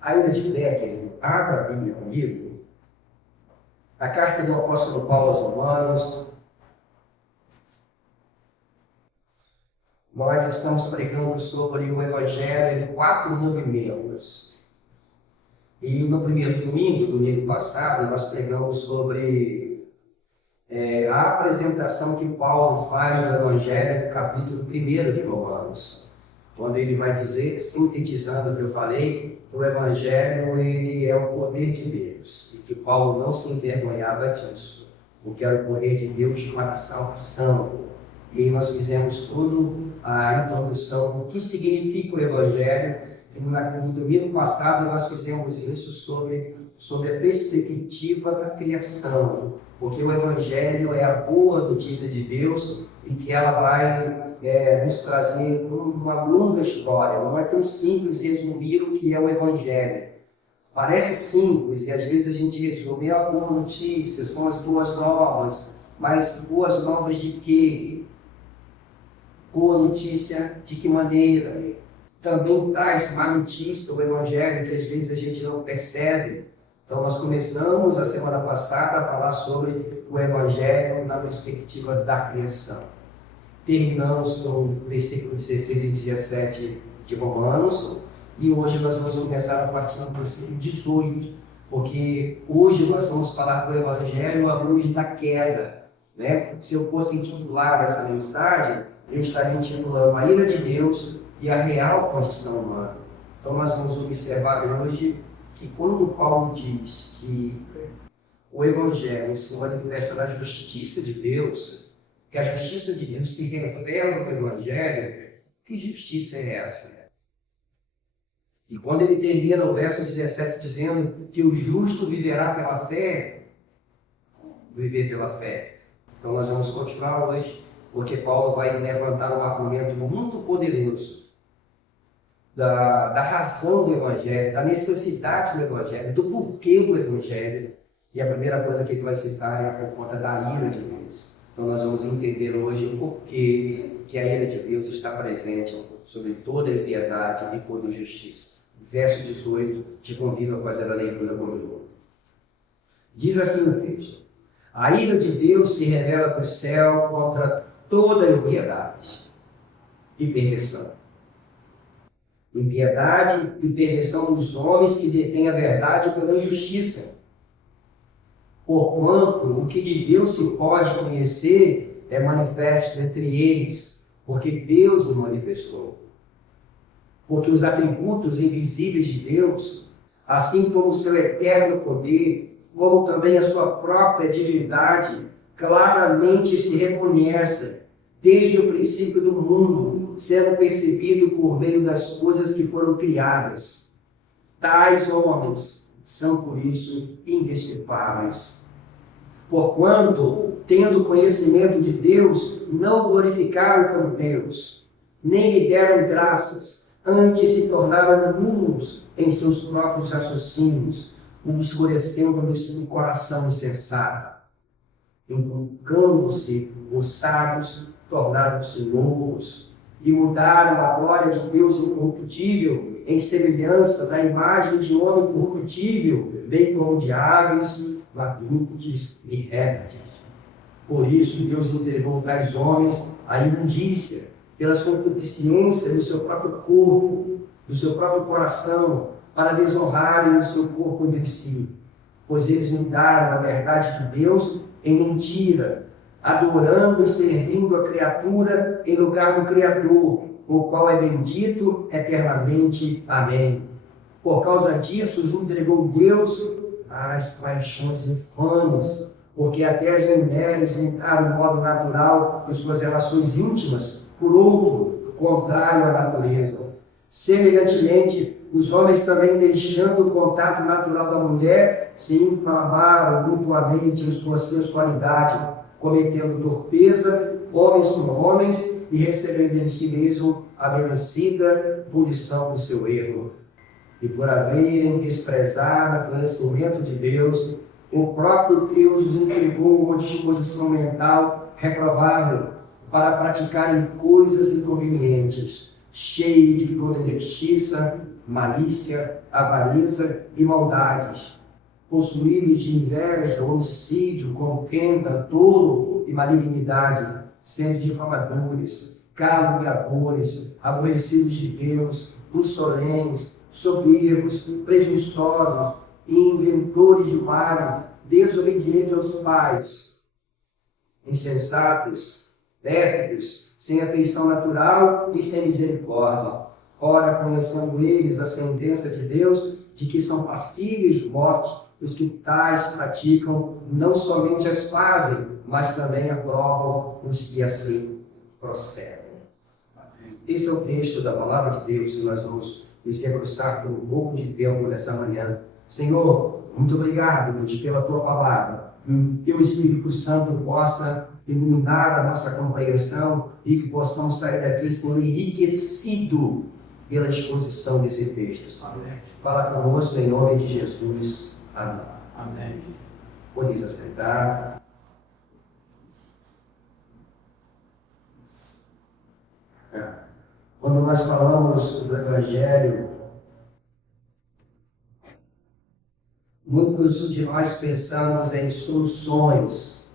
Ainda de pé, querido, abra a Bíblia comigo. A carta do apóstolo Paulo aos Romanos. Nós estamos pregando sobre o Evangelho em 4 movimentos. E no primeiro domingo passado, nós pregamos sobre a apresentação que Paulo faz no Evangelho, no capítulo 1 de Romanos. Quando ele vai dizer, sintetizando o que eu falei, o Evangelho ele é o poder de Deus. E que Paulo não se envergonhava disso. Porque era o poder de Deus para a salvação. E nós fizemos toda a introdução do que significa o Evangelho. E no domingo passado nós fizemos isso sobre a perspectiva da criação. Porque o Evangelho é a boa notícia de Deus e que ela vai nos trazer uma longa história. Não é tão simples resumir o que é o Evangelho. Parece simples e às vezes a gente resume a boa notícia, são as boas novas. Mas boas novas de quê? Boa notícia de que maneira? Também traz má notícia o Evangelho que às vezes a gente não percebe. Então nós começamos a semana passada a falar sobre o Evangelho na perspectiva da criação. Terminamos com o versículo 16 e 17 de Romanos e hoje nós vamos começar a partir do versículo 18, porque hoje nós vamos falar do Evangelho à luz da queda. Né? Se eu fosse intitular essa mensagem, eu estaria intitulando a ira de Deus e a real condição humana. Então nós vamos observar hoje que quando Paulo diz que o Evangelho se manifesta na justiça de Deus, que a justiça de Deus se revela no Evangelho, que justiça é essa? E quando ele termina o verso 17 dizendo que o justo viverá pela fé, viver pela fé. Então nós vamos continuar hoje, porque Paulo vai levantar um argumento muito poderoso da razão do Evangelho, da necessidade do Evangelho, do porquê do Evangelho. E a primeira coisa que ele vai citar é por conta da ira de Deus. Então nós vamos entender hoje o porquê que a ira de Deus está presente sobre toda a impiedade e toda a injustiça. Verso 18, te convido a fazer a leitura comigo. Diz assim o texto: a ira de Deus se revela do céu contra toda a impiedade e perversão. Impiedade e perversão dos homens que detêm a verdade pela injustiça. Porquanto o que de Deus se pode conhecer é manifesto entre eles, porque Deus o manifestou. Porque os atributos invisíveis de Deus, assim como o seu eterno poder, como também a sua própria divindade, claramente se reconhecem desde o princípio do mundo, sendo percebido por meio das coisas que foram criadas. Tais homens são, por isso, indesculpáveis. Porquanto, tendo conhecimento de Deus, não glorificaram como Deus, nem lhe deram graças, antes se tornaram nulos em seus próprios raciocínios, obscurecendo-lhes o coração insensato. Inculcando-se os sábios, tornaram-se loucos, e mudaram a glória de Deus incorruptível em semelhança da imagem de homem corruptível, bem como de aves, quadrúpedes e répteis. Por isso Deus entregou tais homens à imundícia, pelas concupiscências do seu próprio corpo, do seu próprio coração, para desonrarem o seu corpo entre si. Pois eles mudaram a verdade de Deus em mentira, adorando e servindo a criatura em lugar do Criador, o qual é bendito eternamente. Amém. Por causa disso, os entregou Deus às paixões infames, porque até as mulheres imitaram o modo natural de suas relações íntimas por outro, contrário à natureza. Semelhantemente, os homens também, deixando o contato natural da mulher, se inflamaram mutuamente em sua sensualidade, cometendo torpeza, homens com homens, e recebendo em si mesmo a merecida punição do seu erro. E por haverem desprezado o conhecimento de Deus, o próprio Deus os entregou uma disposição mental reprovável para praticarem coisas inconvenientes, cheio de toda injustiça, malícia, avareza e maldades, possuídos de inveja, homicídio, contenda, dolo e malignidade, sendo difamadores, caluniadores, aborrecidos de Deus, insolentes, soberbos, presunçosos, inventores de males, desobedientes aos pais, insensatos, pérfidos, sem afeição natural e sem misericórdia. Ora, conhecendo eles a sentença de Deus, de que são passíveis de morte, os que tais praticam, não somente as fazem, mas também aprovam os que assim procedem. Esse é o texto da palavra de Deus que nós vamos nos debruçar por um pouco de tempo nessa manhã. Senhor, muito obrigado, Deus, pela tua palavra. Que o teu Espírito Santo possa iluminar a nossa compreensão e que possamos sair daqui sendo enriquecido pela exposição desse texto. Amém. Fala conosco em nome de Jesus. Amém. Amém. Podeis assentar. Quando nós falamos do Evangelho, muitos de nós pensamos em soluções,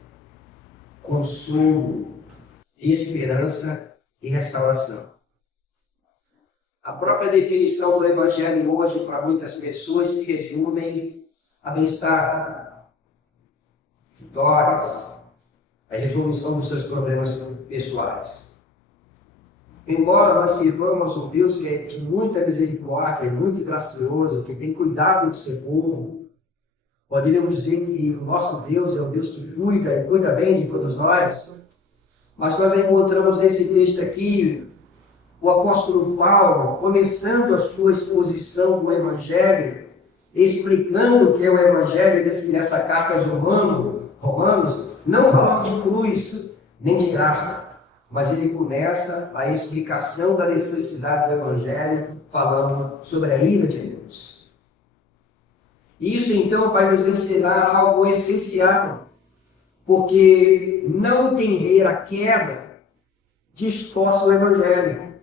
consolo, esperança e restauração. A própria definição do Evangelho hoje, para muitas pessoas, se resume a bem-estar, vitórias, a resolução dos seus problemas pessoais. Embora nós sirvamos um Deus que é de muita misericórdia, é muito gracioso, que tem cuidado do seu povo, poderíamos dizer que o nosso Deus é o Deus que cuida e cuida bem de todos nós, mas nós encontramos nesse texto aqui o apóstolo Paulo começando a sua exposição do Evangelho, explicando o que é o Evangelho nessa carta aos Romanos, não falando de cruz nem de graça, mas ele começa a explicação da necessidade do Evangelho falando sobre a ira de Deus. Isso então vai nos ensinar algo essencial, porque não entender a queda distorce o Evangelho.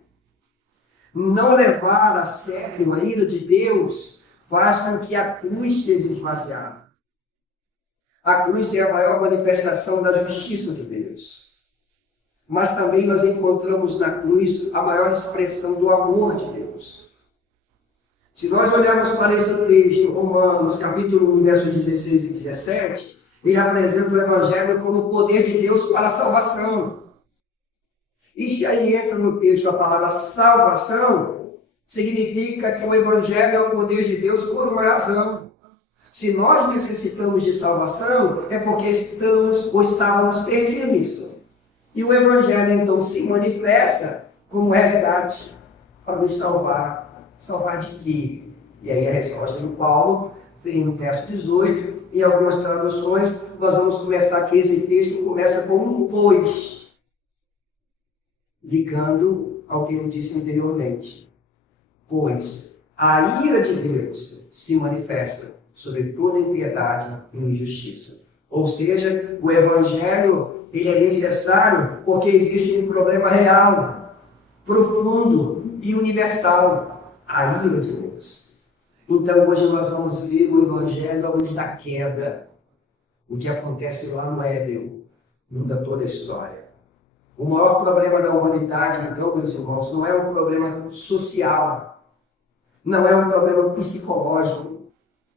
Não levar a sério a ira de Deus faz com que a cruz seja esvaziada. A cruz é a maior manifestação da justiça de Deus. Mas também nós encontramos na cruz a maior expressão do amor de Deus. Se nós olharmos para esse texto, Romanos, capítulo 1, versos 16 e 17, ele apresenta o Evangelho como o poder de Deus para a salvação. E se aí entra no texto a palavra salvação, significa que o Evangelho é o poder de Deus por uma razão. Se nós necessitamos de salvação, é porque estamos ou estávamos perdidos. E o Evangelho então se manifesta como resgate para nos salvar. Salvar de quê? E aí a resposta de Paulo vem no verso 18. Em algumas traduções, nós vamos começar que esse texto começa com um pois, ligando ao que ele disse anteriormente. Pois a ira de Deus se manifesta sobre toda impiedade e injustiça. Ou seja, o Evangelho ele é necessário porque existe um problema real, profundo e universal, a ira de Deus. Então hoje nós vamos ver o Evangelho à luz da queda, o que acontece lá no Éden, muda toda a história. O maior problema da humanidade, então, meus irmãos, não é um problema social, não é um problema psicológico,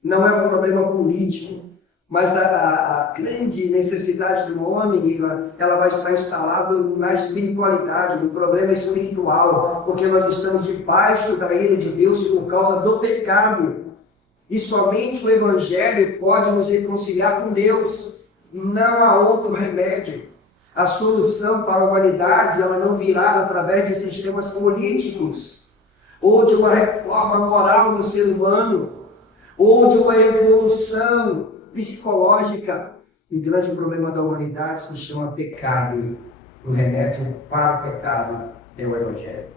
não é um problema político, mas a grande necessidade do homem, ela vai estar instalada na espiritualidade, no problema espiritual, porque nós estamos debaixo da ira de Deus por causa do pecado. E somente o Evangelho pode nos reconciliar com Deus. Não há outro remédio. A solução para a humanidade ela não virá através de sistemas políticos, ou de uma reforma moral do ser humano, ou de uma evolução psicológica. O grande problema da humanidade se chama pecado. O remédio para o pecado é o Evangelho.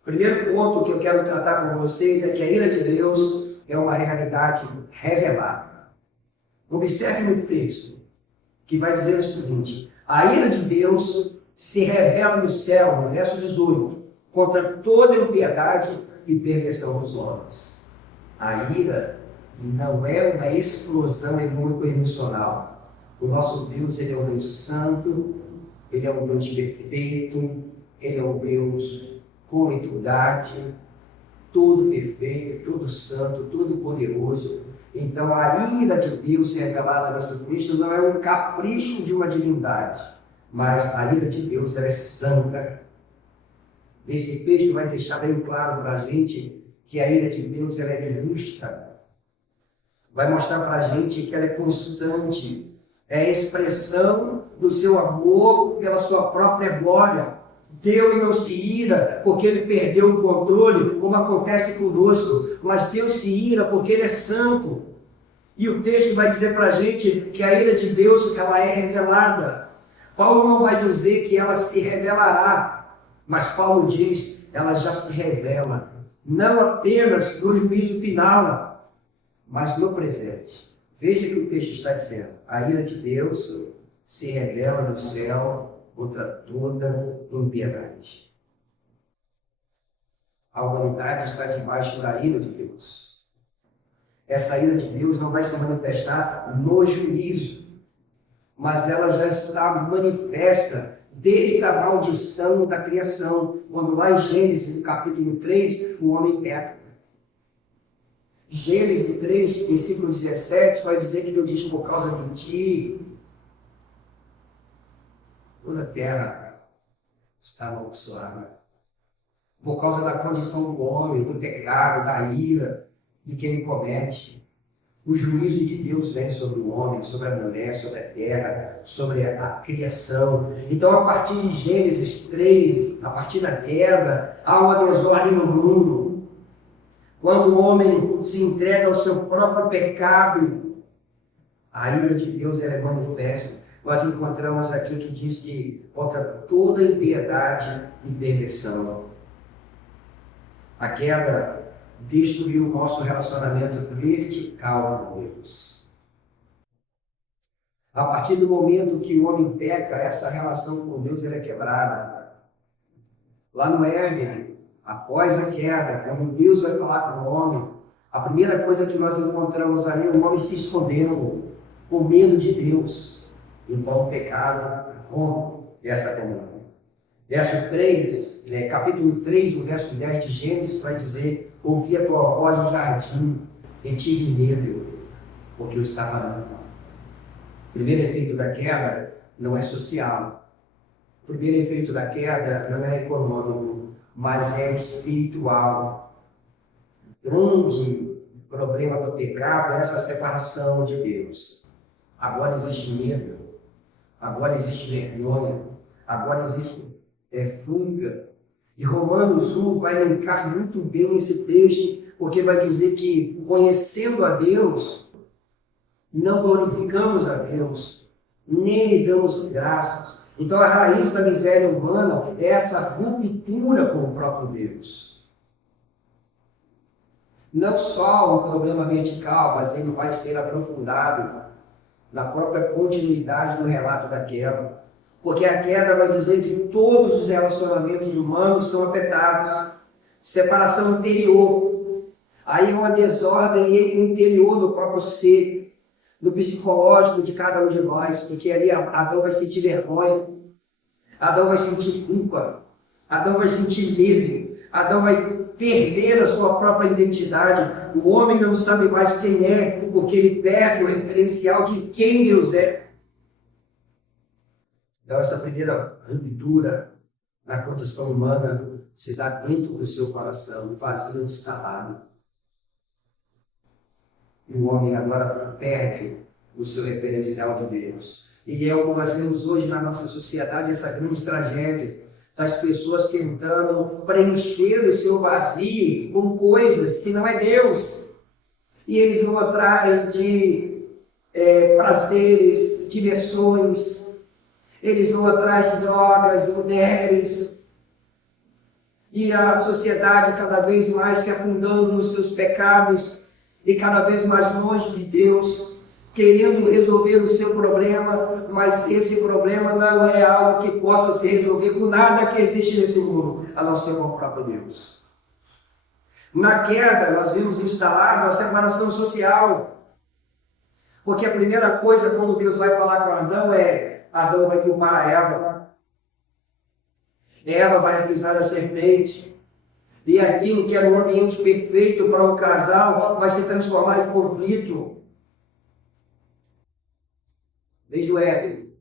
O primeiro ponto que eu quero tratar com vocês é que a ira de Deus é uma realidade revelada. Observe no texto, que vai dizer o seguinte: a ira de Deus se revela no céu, no verso 18, contra toda impiedade e perversão dos homens. A ira não é uma explosão emocional. O nosso Deus, ele é um Deus santo, ele é um Deus perfeito, ele é um Deus com equidade, todo perfeito, todo santo, todo poderoso. Então a ira de Deus revelada nesse Cristo não é um capricho de uma divindade, mas a ira de Deus ela é santa. Esse texto vai deixar bem claro para a gente que a ira de Deus ela é justa. Vai mostrar para a gente que ela é constante, é a expressão do seu amor pela sua própria glória. Deus não se ira porque ele perdeu o controle, como acontece conosco, mas Deus se ira porque ele é santo. E o texto vai dizer para a gente que a ira de Deus ela é revelada. Paulo não vai dizer que ela se revelará, mas Paulo diz, ela já se revela, não apenas no juízo final, mas no presente. Veja o que o texto está dizendo. A ira de Deus se revela no céu contra toda impiedade. A humanidade está debaixo da ira de Deus. Essa ira de Deus não vai se manifestar no juízo, mas ela já está manifesta desde a maldição da criação, quando lá em Gênesis, no capítulo 3, o homem peca. Gênesis 3, versículo 17, vai dizer que Deus diz, por causa de ti, toda a terra está amaldiçoada. Por causa da condição do homem, do pecado, da ira, de que ele comete. O juízo de Deus vem sobre o homem, sobre a mulher, sobre a terra, sobre a criação. Então, a partir de Gênesis 3, a partir da queda, há uma desordem no mundo. Quando o homem se entrega ao seu próprio pecado, a ira de Deus é manifesta. Nós encontramos aqui que diz que contra toda impiedade e perversão. A queda destruiu o nosso relacionamento vertical com Deus. A partir do momento que o homem peca, essa relação com Deus é quebrada. Lá no Éden, após a queda, quando Deus vai falar com o homem, a primeira coisa que nós encontramos ali é o homem se escondendo, com medo de Deus. Então o pecado rompe essa comunhão. Verso 3, capítulo 3, no verso 10 de Gênesis, vai dizer: ouvi a tua voz no jardim e tive medo, porque eu estava nu. O primeiro efeito da queda não é social. O primeiro efeito da queda não é econômico, mas é espiritual. O grande problema do pecado é essa separação de Deus. Agora existe medo, agora existe vergonha, agora existe fuga. E Romanos 1 vai linkar muito bem esse texto, porque vai dizer que, conhecendo a Deus, não glorificamos a Deus, nem lhe damos graças. Então a raiz da miséria humana é essa ruptura com o próprio Deus. Não só um problema vertical, mas ele vai ser aprofundado na própria continuidade do relato da queda. Porque a queda vai dizer que todos os relacionamentos humanos são afetados. Separação interior. Aí uma desordem interior do próprio ser, do psicológico de cada um de nós, porque ali Adão vai sentir vergonha, Adão vai sentir culpa, Adão vai sentir medo, Adão vai perder a sua própria identidade. O homem não sabe mais quem é, porque ele perde o referencial de quem Deus é. Então, essa primeira ruptura na condição humana se dá dentro do seu coração, vazio, instalado. E o homem agora perde o seu referencial de Deus. E é o que nós vemos hoje na nossa sociedade, essa grande tragédia das pessoas tentando preencher o seu vazio com coisas que não é Deus. E eles vão atrás de prazeres, diversões. Eles vão atrás de drogas, mulheres, e a sociedade cada vez mais se afundando nos seus pecados e cada vez mais longe de Deus, querendo resolver o seu problema, mas esse problema não é algo que possa se resolver com nada que existe nesse mundo, a não ser com o próprio Deus. Na queda, nós vimos instalado a separação social. Porque a primeira coisa, quando Deus vai falar com Adão, Adão vai culpar a Eva. Eva vai acusar a serpente. E aquilo que era um ambiente perfeito para o casal vai se transformar em conflito. Desde o Éden,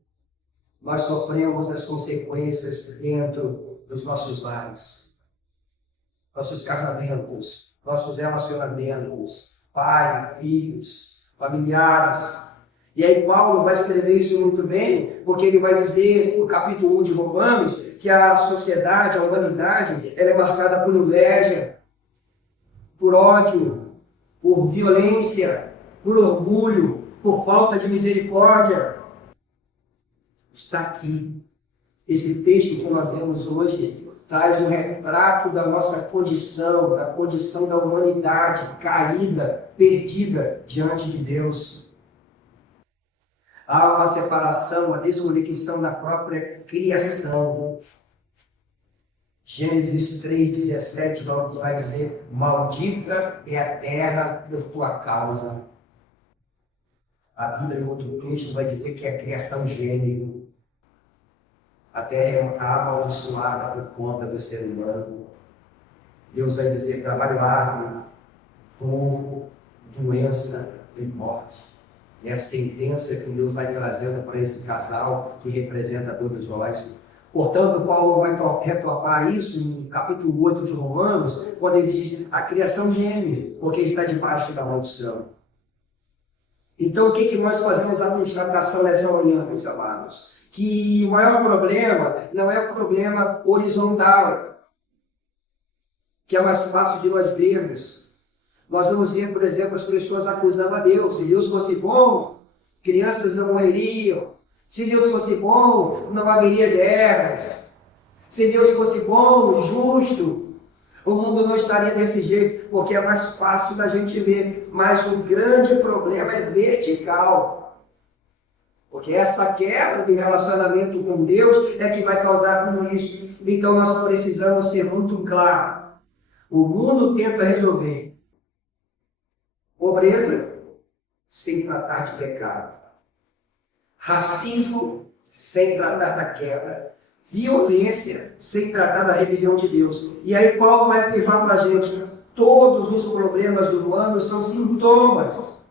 nós sofremos as consequências dentro dos nossos lares, nossos casamentos, nossos relacionamentos, pai, filhos, familiares. E aí Paulo vai escrever isso muito bem, porque ele vai dizer no capítulo 1 de Romanos que a sociedade, a humanidade, ela é marcada por inveja, por ódio, por violência, por orgulho, por falta de misericórdia. Está aqui. Esse texto que nós lemos hoje traz um retrato da nossa condição, da condição da humanidade caída, perdida diante de Deus. Há uma separação, uma desconexão da própria criação. Gênesis 3,17 vai dizer: maldita é a terra por tua causa. A Bíblia, em outro texto, vai dizer que é a criação geme. A terra é amaldiçoada por conta do ser humano. Deus vai dizer: trabalho árduo, povo, doença e morte. É a sentença que Deus vai trazendo para esse casal que representa todos nós. Portanto, Paulo vai retornar isso no capítulo 8 de Romanos, quando ele diz: a criação geme, porque está debaixo da maldição. Então, o que nós fazemos a constatação nessa manhã, meus amados? Que o maior problema não é o problema horizontal, que é mais fácil de nós vermos. Nós vamos ver, por exemplo, as pessoas acusando a Deus. Se Deus fosse bom, crianças não morreriam. Se Deus fosse bom, não haveria guerras. Se Deus fosse bom, justo, o mundo não estaria desse jeito, porque é mais fácil da gente ver. Mas o grande problema é vertical. Porque essa quebra de relacionamento com Deus é que vai causar tudo isso. Então nós precisamos ser muito claros. O mundo tenta resolver pobreza sem tratar de pecado, racismo sem tratar da queda, violência sem tratar da rebelião de Deus. E aí Paulo vai afirmar para a gente: todos os problemas humanos são sintomas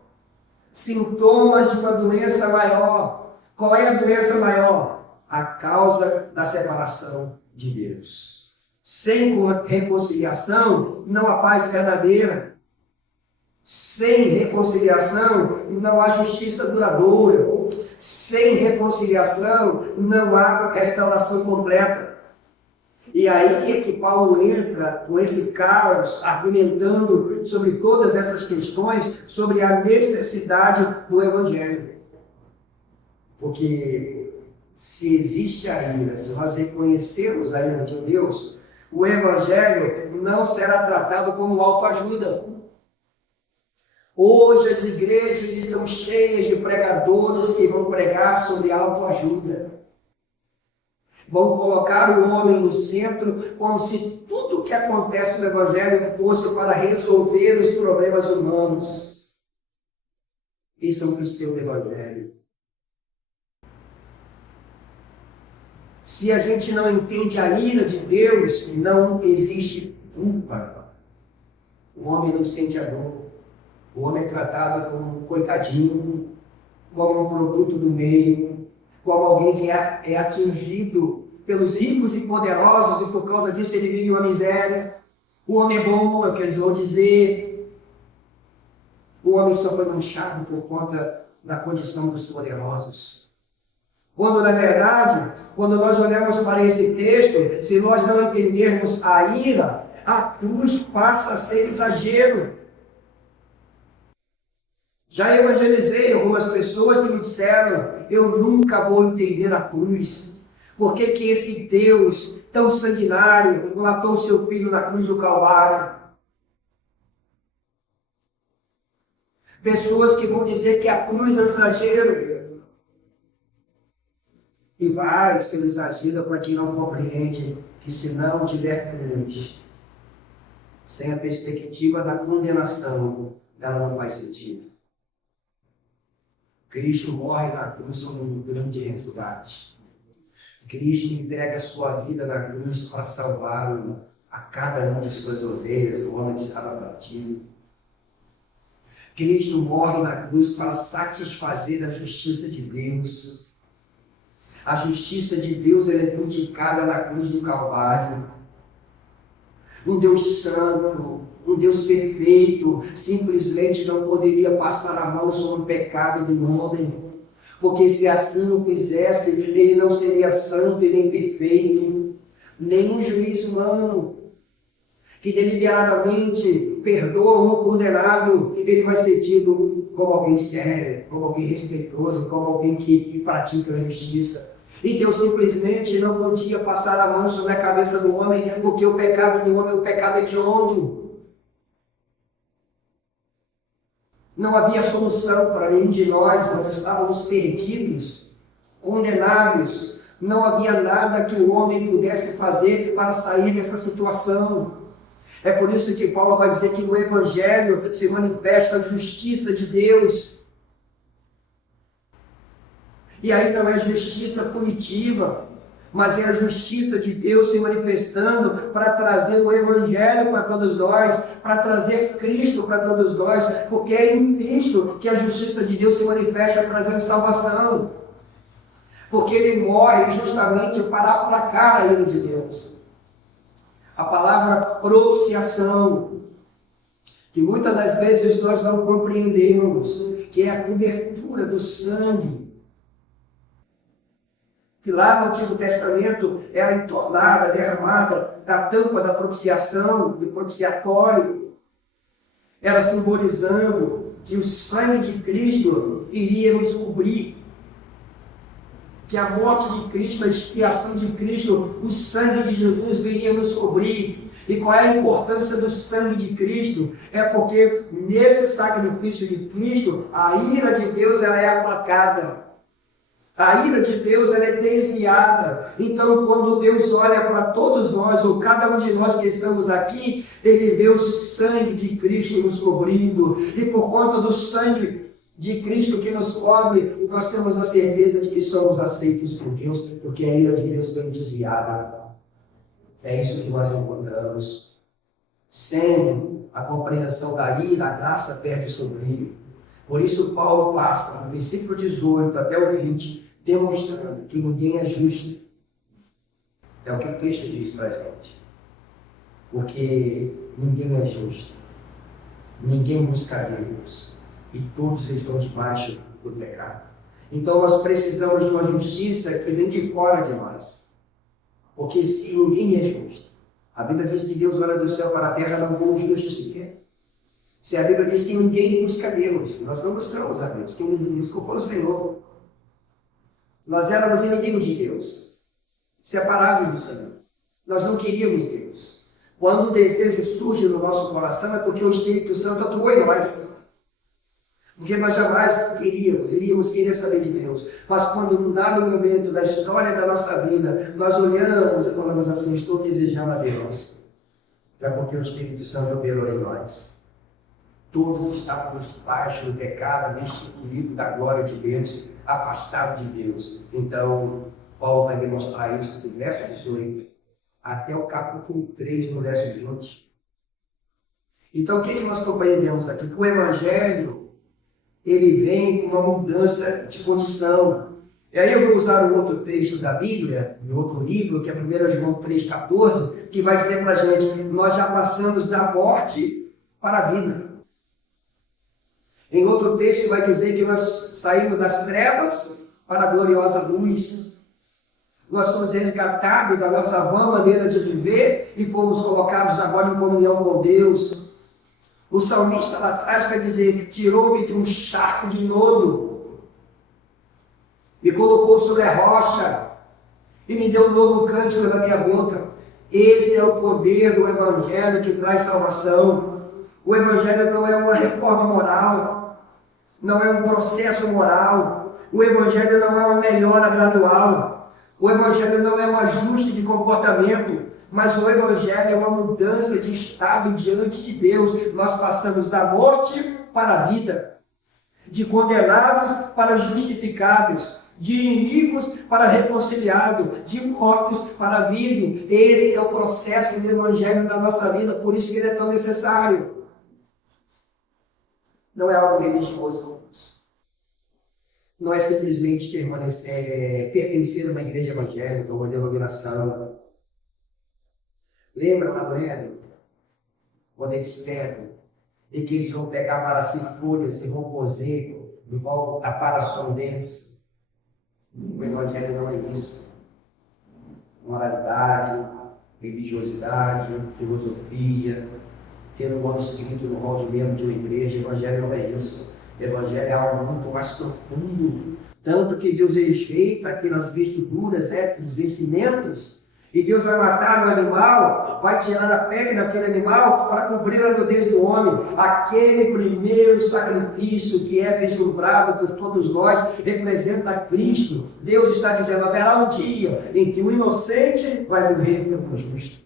de uma doença maior. Qual é a doença maior? A causa da separação de Deus. Sem reconciliação não há paz verdadeira. Sem reconciliação não há justiça duradoura. Sem reconciliação não há restauração completa. E aí é que Paulo entra com esse caos, argumentando sobre todas essas questões, sobre a necessidade do Evangelho. Porque se existe a ira, se nós reconhecermos a ira de Deus, o Evangelho não será tratado como autoajuda. Hoje as igrejas estão cheias de pregadores que vão pregar sobre autoajuda. Vão colocar o homem no centro, como se tudo o que acontece no Evangelho fosse para resolver os problemas humanos. Isso é o seu Evangelho. Se a gente não entende a ira de Deus, não existe culpa. O homem não sente a dor. O homem é tratado como um coitadinho, como um produto do meio, como alguém que é atingido pelos ricos e poderosos e por causa disso ele vive uma miséria. O homem é bom, é o que eles vão dizer. O homem só foi manchado por conta da condição dos poderosos. Quando, na verdade, quando nós olhamos para esse texto, se nós não entendermos a ira, a cruz passa a ser exagero. Já evangelizei algumas pessoas que me disseram: eu nunca vou entender a cruz. Por que que esse Deus tão sanguinário matou seu filho na cruz do Calvário? Pessoas que vão dizer que a cruz é um exagero. E vai ser um exagero para quem não compreende que se não tiver cruz, sem a perspectiva da condenação, ela não faz sentido. Cristo morre na cruz como um grande resgate. Cristo entrega a sua vida na cruz para salvar a cada uma de suas ovelhas, o homem que estava batido. Cristo morre na cruz para satisfazer a justiça de Deus. A justiça de Deus é vindicada na cruz do Calvário. Um Deus santo, um Deus perfeito, simplesmente não poderia passar a mão sobre o pecado do homem, porque se assim o fizesse, ele não seria santo e nem perfeito. Nenhum juiz humano que deliberadamente perdoa um condenado, ele vai ser tido como alguém sério, como alguém respeitoso, como alguém que pratica a justiça. E Deus simplesmente não podia passar a mão sobre a cabeça do homem, porque o pecado do homem é o pecado hediondo. Não havia solução para nenhum de nós estávamos perdidos, condenados. Não havia nada que o homem pudesse fazer para sair dessa situação. É por isso que Paulo vai dizer que no Evangelho se manifesta a justiça de Deus. E aí não é justiça punitiva, mas é a justiça de Deus se manifestando para trazer o Evangelho para todos nós, para trazer Cristo para todos nós, porque é em Cristo que a justiça de Deus se manifesta trazendo salvação. Porque Ele morre justamente para aplacar a ira de Deus. A palavra propiciação, que muitas das vezes nós não compreendemos, que é a cobertura do sangue, que lá no Antigo Testamento era entornada, derramada da tampa da propiciação, do propiciatório, era simbolizando que o sangue de Cristo iria nos cobrir, que a morte de Cristo, a expiação de Cristo, o sangue de Jesus viria nos cobrir. E qual é a importância do sangue de Cristo? É porque nesse sacrifício de Cristo, a ira de Deus ela é aplacada. A ira de Deus ela é desviada. Então, quando Deus olha para todos nós, ou cada um de nós que estamos aqui, Ele vê o sangue de Cristo nos cobrindo. E por conta do sangue de Cristo que nos cobre, nós temos a certeza de que somos aceitos por Deus, porque a ira de Deus foi desviada. É isso que nós encontramos. Sem a compreensão da ira, a graça perde o seu brilho. Por isso Paulo passa, no versículo 18 até o 20, demonstrando que ninguém é justo. É o que o texto diz para a gente. Porque ninguém é justo. Ninguém busca Deus. E todos estão debaixo do pecado. Então nós precisamos de uma justiça que vem de fora de nós. Porque se ninguém é justo, a Bíblia diz que Deus olha do céu para a terra, não vê um justo sequer. Se a Bíblia diz que ninguém busca Deus, nós não buscamos a Deus, quem nos buscou foi o Senhor. Nós éramos inimigos de Deus, separados do Senhor. Nós não queríamos Deus. Quando o desejo surge no nosso coração é porque o Espírito Santo atuou em nós. Porque nós jamais iríamos querer saber de Deus. Mas quando num dado momento da história da nossa vida, nós olhamos e falamos assim, estou desejando a Deus. É porque o Espírito Santo operou em nós. Todos estávamos debaixo do pecado, destituídos da glória de Deus, afastados de Deus. Então, Paulo vai demonstrar isso do verso 18 até o capítulo 3, no verso 20. Então, o que nós compreendemos aqui? Que o Evangelho, ele vem com uma mudança de condição. E aí eu vou usar um outro texto da Bíblia, em outro livro, que é 1 João 3,14, que vai dizer para a gente, nós já passamos da morte para a vida. Em outro texto vai dizer que nós saímos das trevas para a gloriosa luz. Nós fomos resgatados da nossa vã maneira de viver e fomos colocados agora em comunhão com Deus. O salmista lá atrás vai dizer, tirou-me de um charco de lodo, me colocou sobre a rocha e me deu um novo cântico na minha boca. Esse é o poder do Evangelho que traz salvação. O Evangelho não é uma reforma moral, não é um processo moral. O Evangelho não é uma melhora gradual. O Evangelho não é um ajuste de comportamento. Mas o Evangelho é uma mudança de estado diante de Deus. Nós passamos da morte para a vida, de condenados para justificados, de inimigos para reconciliados, de mortos para vivos. Esse é o processo do Evangelho na nossa vida, por isso que ele é tão necessário. Não é algo religioso, não é simplesmente pertencer a uma igreja evangélica, uma denominação. Lembra lá no Éden, quando eles pegam e que eles vão pegar para si folhas e vão cozer e vão tapar as condensas? O Evangelho não é isso. Moralidade, religiosidade, filosofia, ter um nome escrito no hall de membro de uma igreja. O Evangelho não é isso. O Evangelho é algo muito mais profundo. Tanto que Deus rejeita aquelas vestiduras, aqueles vestimentos, e Deus vai matar o animal, vai tirar a pele daquele animal para cobrir a nudez do homem. Aquele primeiro sacrifício que é vislumbrado por todos nós representa Cristo. Deus está dizendo, haverá um dia em que o inocente vai morrer pelo justo.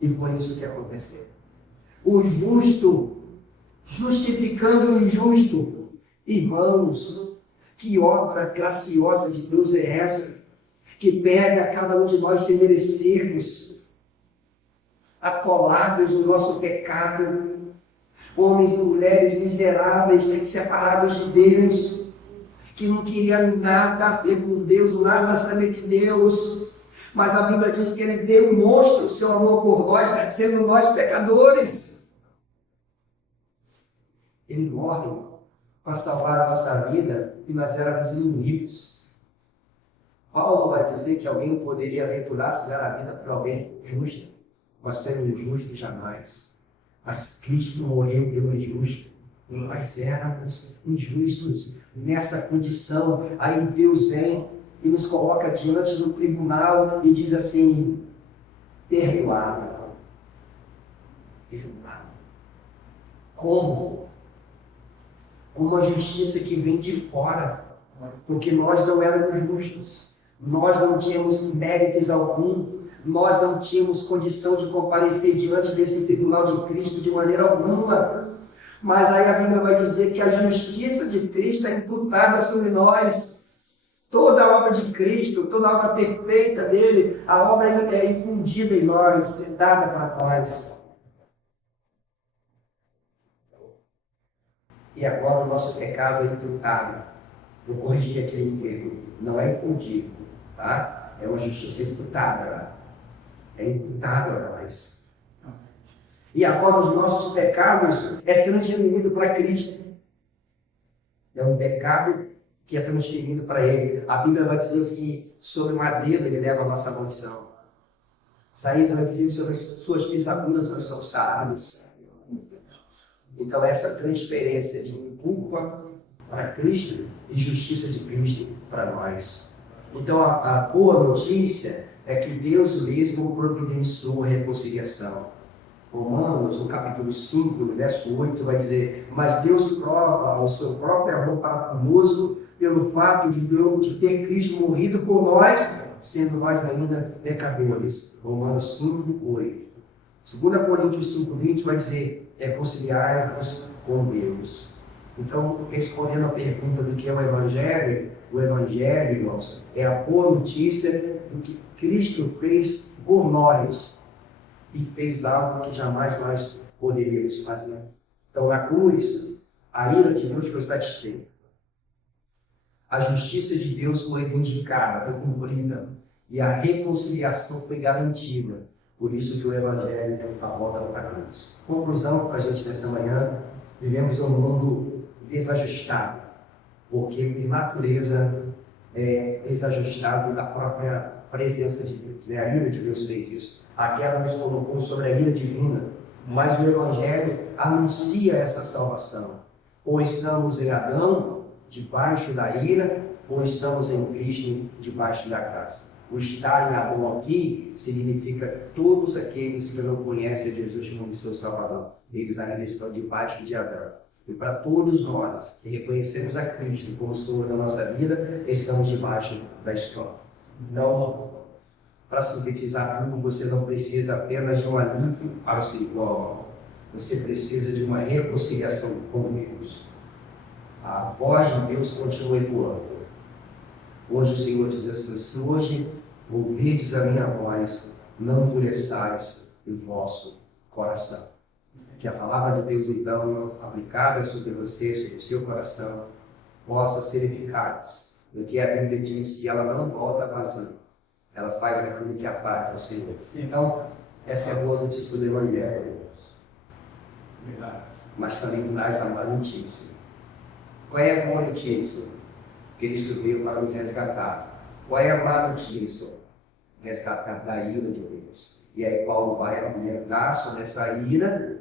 E foi isso que aconteceu. O justo justificando o injusto. Irmãos, que obra graciosa de Deus é essa? Que pega cada um de nós sem merecermos, atolados no nosso pecado, homens e mulheres miseráveis, separados de Deus, que não queriam nada a ver com Deus, nada a saber de Deus, mas a Bíblia diz que Ele demonstra o seu amor por nós, sendo nós pecadores. Ele morre para salvar a nossa vida e nós éramos inimigos. Paulo vai dizer que alguém poderia aventurar-se dar a vida por alguém justo, mas pelo injusto jamais. Mas Cristo morreu pelo injusto. Nós éramos injustos nessa condição. Aí Deus vem e nos coloca diante do tribunal e diz assim, perdoado. Perdoado. Como? Com uma justiça que vem de fora, porque nós não éramos justos. Nós não tínhamos méritos algum, nós não tínhamos condição de comparecer diante desse tribunal de Cristo de maneira alguma. Mas aí a Bíblia vai dizer que a justiça de Cristo é imputada sobre nós. Toda a obra de Cristo, toda a obra perfeita dele, a obra é infundida em nós, é dada para nós. E agora o nosso pecado é imputado. Eu corrigi aquele erro, não é infundido. Tá? É uma justiça imputada. É imputada a nós. E agora os nossos pecados é transferido para Cristo. É um pecado que é transferido para Ele. A Bíblia vai dizer que sobre o madeiro Ele leva a nossa maldição. Isaías vai dizer que sobre as suas pisaduras nós somos sarados. Então essa transferência de culpa para Cristo e justiça de Cristo para nós. Então, a boa notícia é que Deus mesmo providenciou a reconciliação. Romanos, no capítulo 5, no verso 8, vai dizer, mas Deus prova o seu próprio amor para conosco pelo fato de ter Cristo morrido por nós, sendo nós ainda pecadores. Romanos 5, 8. 2 Coríntios 5, 20 vai dizer, reconciliai-vos com Deus. Então, respondendo a pergunta do que é o Evangelho, irmãos, é a boa notícia do que Cristo fez por nós e fez algo que jamais nós poderíamos fazer. Então, na cruz, a ira de Deus foi satisfeita. A justiça de Deus foi vindicada, foi cumprida e a reconciliação foi garantida. Por isso que o Evangelho aponta para a cruz. Conclusão para a gente nessa manhã, vivemos um mundo desajustado, porque por natureza é desajustado da própria presença de Deus. Né? A ira de Deus fez isso. A queda nos colocou sobre a ira divina, mas o Evangelho anuncia essa salvação. Ou estamos em Adão, debaixo da ira, ou estamos em Cristo, debaixo da graça. O estar em Adão aqui significa todos aqueles que não conhecem Jesus como seu Salvador. Eles ainda estão debaixo de Adão. E para todos nós que reconhecemos a Cristo como Senhor da nossa vida, estamos debaixo da história. Então, Para sintetizar tudo, você não precisa apenas de um alívio para o sintoma. Você precisa de uma reconciliação com Deus. A voz de Deus continua ecoando. Hoje o Senhor diz assim: se hoje ouvirdes a minha voz, não endureçais o vosso coração. Que a palavra de Deus, então, aplicada sobre você, sobre o seu coração, possa ser eficaz. Porque a Bíblia diz que ela não volta vazia. Ela faz aquilo que apraz ao Senhor. Então, essa é a boa notícia do Evangelho. Mas também traz a má notícia. Qual é a boa notícia? Cristo veio para nos resgatar. Qual é a má notícia? Resgatar da ira de Deus. E aí Paulo vai argumentar sobre essa ira,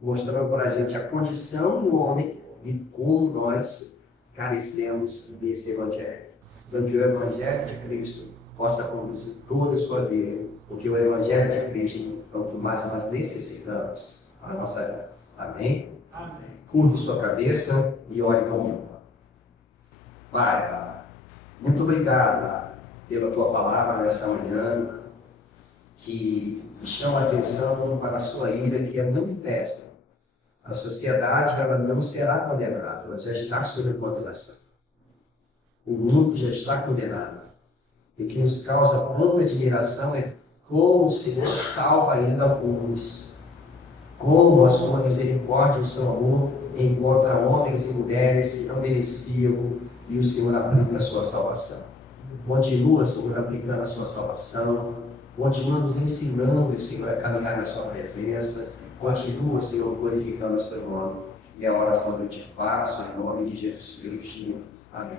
mostrando para a gente a condição do homem e como nós carecemos desse Evangelho. Então, que o Evangelho de Cristo possa conduzir toda a sua vida, porque o Evangelho de Cristo é o que mais nós necessitamos para a nossa vida. Amém? Amém. Curva sua cabeça e ore comigo. Pai, muito obrigado pela tua palavra nessa manhã, que chama a atenção para a sua ira, que é manifesta. A sociedade ela não será condenada, ela já está sob condenação. O mundo já está condenado. E o que nos causa tanta admiração é como o Senhor salva ainda alguns. Como a sua misericórdia e o seu amor encontra homens e mulheres que não mereciam e o Senhor aplica a sua salvação. Continua, Senhor, aplicando a sua salvação. Continua nos ensinando, Senhor, a caminhar na sua presença. Continua, Senhor, glorificando o seu nome. É a oração que eu te faço, em nome de Jesus Cristo. Amém.